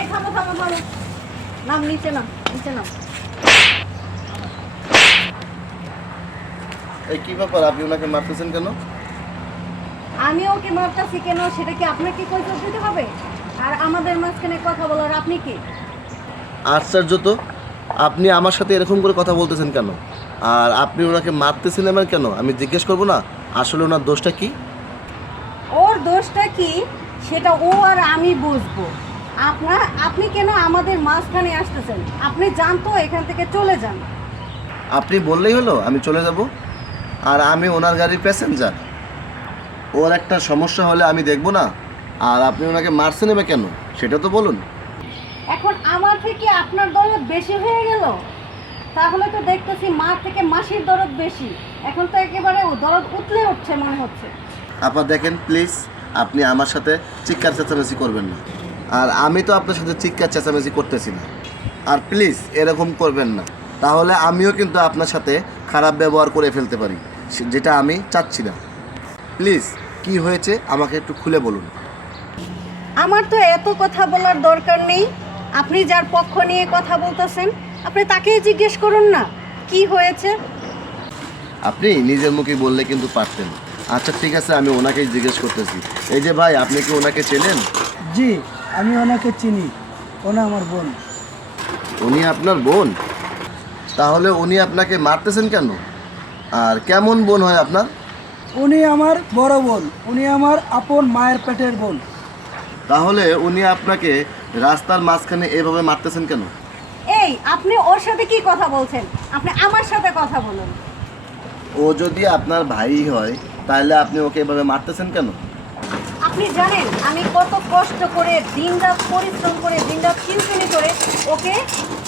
এই থামো থামো থামো, নাম নিচে নাম, নিচে নাম। এই কি ব্যাপার, আপনি ওনাকে মারতেছেন কেন? আমি ওকে মারতাছি কেন সেটা কি আপনাকে কৈফিয়ত দিতে হবে? আর আমাদের মাঝখানে কথা বলার আপনি কি? আশ্চর্য তো, আপনি আমার সাথে এরকম করে কথা বলতেছেন কেন? আর আপনি ওনাকে মারতেছেন এমন কেন? আমি জিজ্ঞেস করবো না আসলে ওনার দোষটা কি? ওর দোষটা কি সেটা ও আর আমি বুঝবো। আপনি কেন আমাদের মাঝখানে আসতেছেন? আপনি যান তো, এখান থেকে চলে যান। আপনি বললেই হলো আমি চলে যাব? আর আমি ওনার গাড়ির প্যাসেঞ্জার। ওর একটা সমস্যা হলে আমি দেখবো না? আর আপনি ওনাকে মারছেন এবার কেন সেটা তো বলুন। এখন আমার থেকে আপনার দরদ বেশি হয়ে গেল? তাহলে তো দেখতেছি মার থেকে মাসির দরদ বেশি। এখন তো একেবারে ও দরদ উতলে উঠছে মনে হচ্ছে। আপা দেখেন প্লিজ, আপনি আমার সাথে চিৎকার চেঁচামেচি করবেন না। আর আমি তো আপনার সাথে চিৎকার চেঁচামেচি করতেছি না। আর প্লিজ এরকম করবেন না, তাহলে আমিও কিন্তু আপনার সাথে খারাপ ব্যবহার করে ফেলতে পারি, যেটা আমি চাচ্ছি না। প্লিজ কি হয়েছে আমাকে একটু খুলে বলুন। আমার তো এত কথা বলার দরকার নেই। আপনি যার পক্ষ নিয়ে কথা বলতেছেন আপনি তাকেই জিজ্ঞেস করুন না কি হয়েছে। আপনি নিজের মুখে বললে কিন্তু পারতেন। আচ্ছা ঠিক আছে, আমি ওনাকেই জিজ্ঞেস করতেছি। এই যে ভাই, আপনি কি ওনাকে চেনেন? জি, আমি ওনাকে চিনি। ওনা আমার বোন। উনি আপনার বোন? তাহলে উনি আপনাকে মারতেছেন কেন? আর কেমন বোন হয় আপনার? উনি আমার বড় বোন। উনি আমার আপন মায়ের পেটের বোন। তাহলে উনি আপনাকে রাস্তার মাঝখানে এভাবে মারতেছেন কেন? এই আপনি ওর সাথে কি কথা বলছেন? আপনি আমার সাথে কথা বলুন। ও যদি আপনার ভাই হয় তাহলে আপনি ওকে এভাবে মারতেছেন কেন? আপনি জানেন আমি কত কষ্ট করে দিনরাত পরিশ্রম করে দিনরাত টিউশনি করে ওকে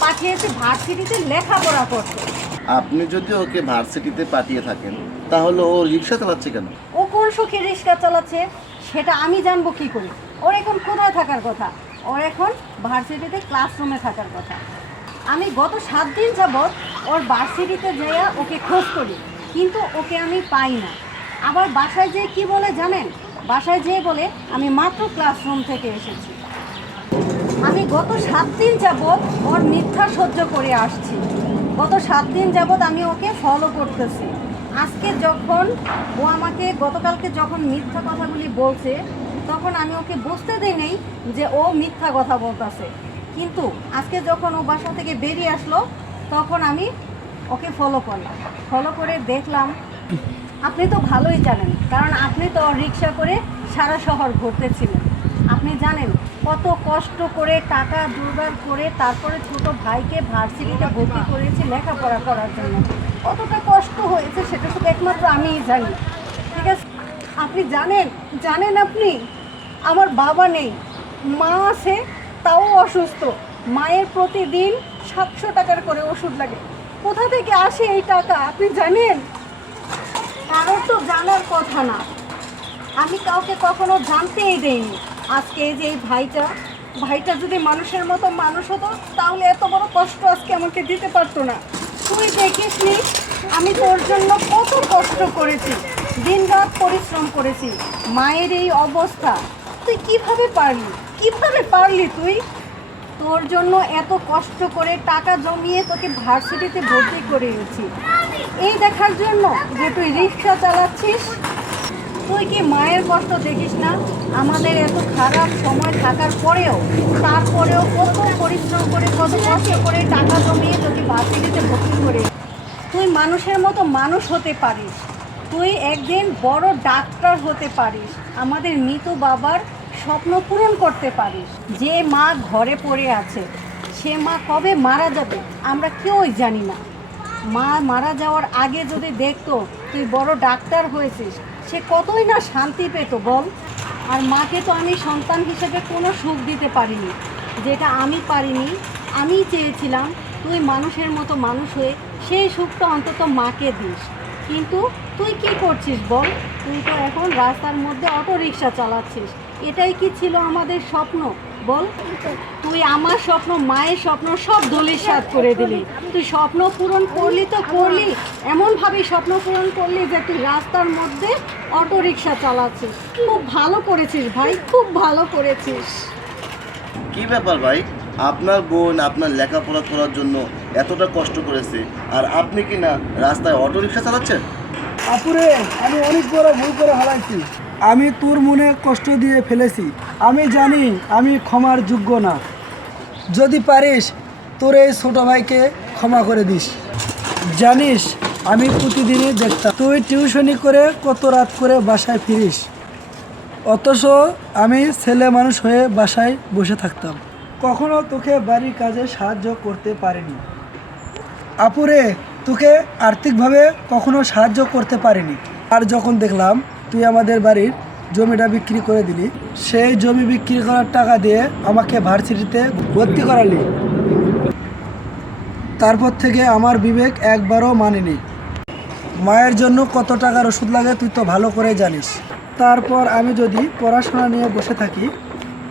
পাঠিয়েছি ভার্সিটিতে লেখাপড়া করতে। আপনি যদি ওকে ভার্সিটিতে পাঠিয়ে থাকেন তাহলে ও রিক্সা চালাচ্ছে কেন? ও কোন সুখে রিক্সা চালাচ্ছে সেটা আমি জানবো কি করি? ওর এখন কোথায় থাকার কথা? ওর এখন ভার্সিটিতে ক্লাসরুমে থাকার কথা। আমি গত 7 দিন যাবৎ ওর ভার্সিটিতে যেয়ে ওকে খোঁজ করি, কিন্তু ওকে আমি পাই না। আবার বাসায় যেয়ে কি বলে জানেন? বাসায় যেয়ে বলে আমি মাত্র ক্লাসরুম থেকে এসেছি। আমি গত 7 দিন যাবৎ ওর মিথ্যা সহ্য করে আসছি। গত 7 দিন যাবৎ আমি ওকে ফলো করতেছি। আজকে যখন ও আমাকে গতকালকে যখন মিথ্যা কথাগুলি বলছে তখন আমি ওকে বুঝতে দিই নেই যে ও মিথ্যা কথা বলতেছে। কিন্তু আজকে যখন ও বাসা থেকে বেরিয়ে আসলো তখন আমি ওকে ফলো করলাম। ফলো করে দেখলাম, আপনি তো ভালোই জানেন কারণ আপনি তো রিক্সা করে সারা শহর ঘুরতেছিলেন। আপনি জানেন কত কষ্ট করে টাকা জোগাড় করে তারপরে ছোট ভাইকে ভার্সিটিতে ভর্তি করেছি লেখাপড়া করার জন্য। কতটা কষ্ট হয়েছে সেটা শুধু একমাত্র আমিই জানি। ঠিক আছে, আপনি জানেন জানেন আপনি আমার বাবা নেই, মা আছে তাও অসুস্থ। মায়ের প্রতিদিন 700 টাকার করে ওষুধ লাগে। কোথা থেকে আসে এই টাকা আপনি জানেন? কারোর তো জানার কথা না। আমি কাউকে কখনো জানতেই দেইনি। আজকে এই যে এই ভাইটা যদি মানুষের মতো মানুষ হতো তাহলে এত বড় কষ্ট আজকে আমাকে দিতে পারতো না। তুই দেখিসনি আমি তোর জন্য কত কষ্ট করেছি, দিনরাত পরিশ্রম করেছি। মায়ের এই অবস্থা তুই কিভাবে পারলি তুই? তোর জন্য এত কষ্ট করে টাকা জমিয়ে তোকে ভার্সিটিতে ভর্তি করিয়েছি এই দেখার জন্য যে তুই রিক্সা চালাচ্ছিস। তুই কি মায়ের কষ্ট দেখিস না? আমাদের এত খারাপ সময় থাকার পরেও তারপরেও কত পরিশ্রম করে কত কষ্ট করে টাকা জমিয়ে তোকে ভার্সিটিতে ভর্তি করে তুই মানুষের মতো মানুষ হতে পারিস। তুই একদিন বড় ডাক্তার হতে পারিস, আমাদের মৃত বাবার স্বপ্ন পূরণ করতে পারিস। যে মা ঘরে পড়ে আছে সে মা কবে মারা যাবে আমরা কেউই জানি না। মা মারা যাওয়ার আগে যদি দেখতো তুই বড় ডাক্তার হয়েছিস সে কতই না শান্তি পেত বল। আর মাকে তো আমি সন্তান হিসেবে কোনো সুখ দিতে পারিনি, যেটা আমি পারিনি। আমি চেয়েছিলাম তুই মানুষের মতো মানুষ হয়ে সেই সুখটা অন্তত মাকে দিস। কিন্তু তুই কি করছিস বল? তুই তো এখন রাস্তার মধ্যে অটো রিক্সা চালাচ্ছিস। এটাই কি ছিল আমাদের স্বপ্ন বল? তুই আমার স্বপ্ন মায়ের স্বপ্ন সব ধূলিসাৎ করে দিলি। তুই স্বপ্ন পূরণ করলি তো করলি, এমনভাবে স্বপ্ন পূরণ করলি যে তুই রাস্তার মধ্যে অটো রিক্সা চালাচ্ছিস। খুব ভালো করেছিস ভাই, খুব ভালো করেছিস। কি ব্যাপার ভাই, আপনার বোন আপনার লেখাপড়া করার জন্য এতটা কষ্ট করেছে, আর আপনি কি না রাস্তায় অটো রিক্সা চালাচ্ছেন? আপুরে, আমি অনেক বড় ভুল করে হারাইছি। আমি তোর মনে কষ্ট দিয়ে ফেলেছি। আমি জানি আমি ক্ষমার যোগ্য না। যদি পারিস তোর এই ছোট ভাইকে ক্ষমা করে দিস। জানিস আমি প্রতিদিনই দেখতাম তুই টিউশনি করে কত রাত করে বাসায় ফিরিস, অথচ আমি ছেলে মানুষ হয়ে বাসায় বসে থাকতাম, কখনো তোকে বাড়ির কাজে সাহায্য করতে পারিনি। আপুরে, তোকে আর্থিকভাবে কখনো সাহায্য করতে পারিনি। আর যখন দেখলাম তুই আমাদের বাড়ির জমিটা বিক্রি করে দিলি, সেই জমি বিক্রি করার টাকা দিয়ে আমাকে ভার্সিটিতে ভর্তি করালি, তারপর থেকে আমার বিবেক একবারও মানেনি। মায়ের জন্য কত টাকার ওষুধ লাগে তুই তো ভালো করে জানিস। তারপর আমি যদি পড়াশোনা নিয়ে বসে থাকি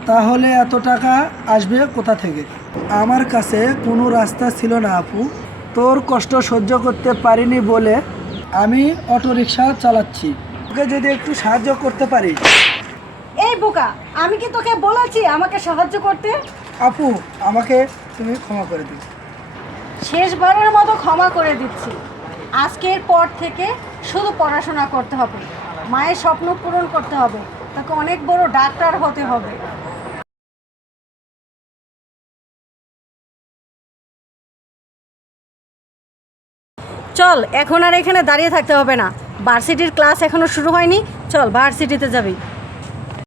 তাহলে এত টাকা আসবে কোথা থেকে? আমার কাছে কোনো রাস্তা ছিল না আপু। তোর কষ্ট সহ্য করতে পারিনি বলে আমি অটোরিকশা চালাচ্ছি। তোকে যদি একটু সাহায্য করতে পারি। এই বোকা, আমি কি তোকে বলেছি আমাকে সাহায্য করতে? আপু, আমাকে তুমি ক্ষমা করে দিও। শেষবারের মতো ক্ষমা করে দিচ্ছি। আজকের পর থেকে শুধু পড়াশোনা করতে হবে, মায়ের স্বপ্ন পূরণ করতে হবে, তাকে অনেক বড় ডাক্তার হতে হবে। চল, এখন আর এখানে দাঁড়িয়ে থাকতে হবে না। ভার্সিটির ক্লাস এখনো শুরু হয়নি, চল ভার্সিটিতে যাবি।